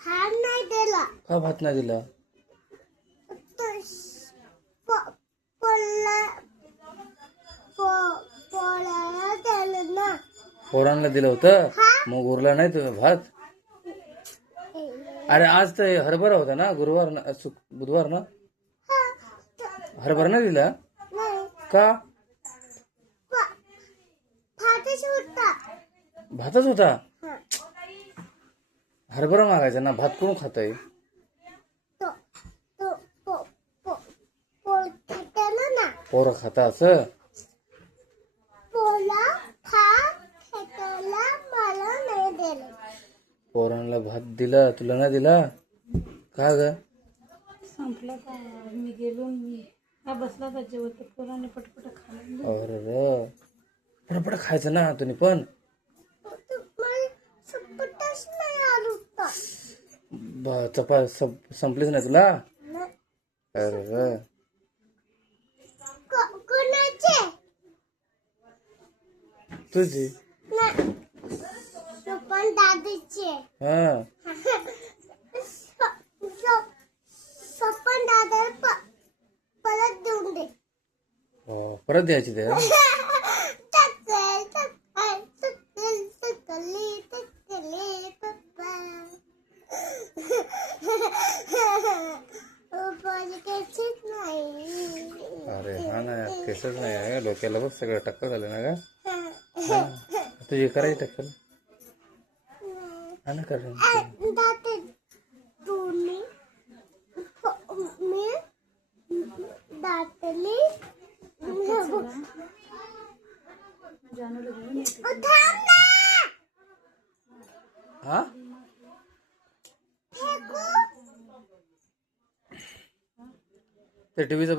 हार नाही दिला. का भात नाही दिला? पोळ्याला दिलं ना. पोरांना दिलं होतं मग उरला नाही तुझा भात? अरे आज तर हरभरा होता ना, गुरुवार ना, बुधवार ना. हरभरा नाही दिला नाही. का? भातच होता. भातच होता. हा. हरभरा मागायचा ना, भात कोण खातय? तो तो पोळ खाताना ना. पोरं खाता असं? पोळा खाताला मला नाही दिलं. पोरांना भात दिला, तुला नाही दिला का ग? संपला का? मी गेलो, मी हा बसला का जेवत पोराने पटपट खाल्लं. अरे पटापट खायचं ना तुम्ही पण. मला सपटच नाही आलं होतं. चपा संपलीच नाही तुला? नाही. अरे कोणाचे? तुझी? नाही. पण दादाचे. हा. पण दादाला परत देऊन दे. हो, परत द्यायची ते. अरे हा ना, केसच नाही आहे डोक्याला, बघ सगळं टक्कल झालं ना का? तुझी करायची टक्कल? हा ना करायची. दातली जानूला घेऊन येते. हा ते टीव्हीचं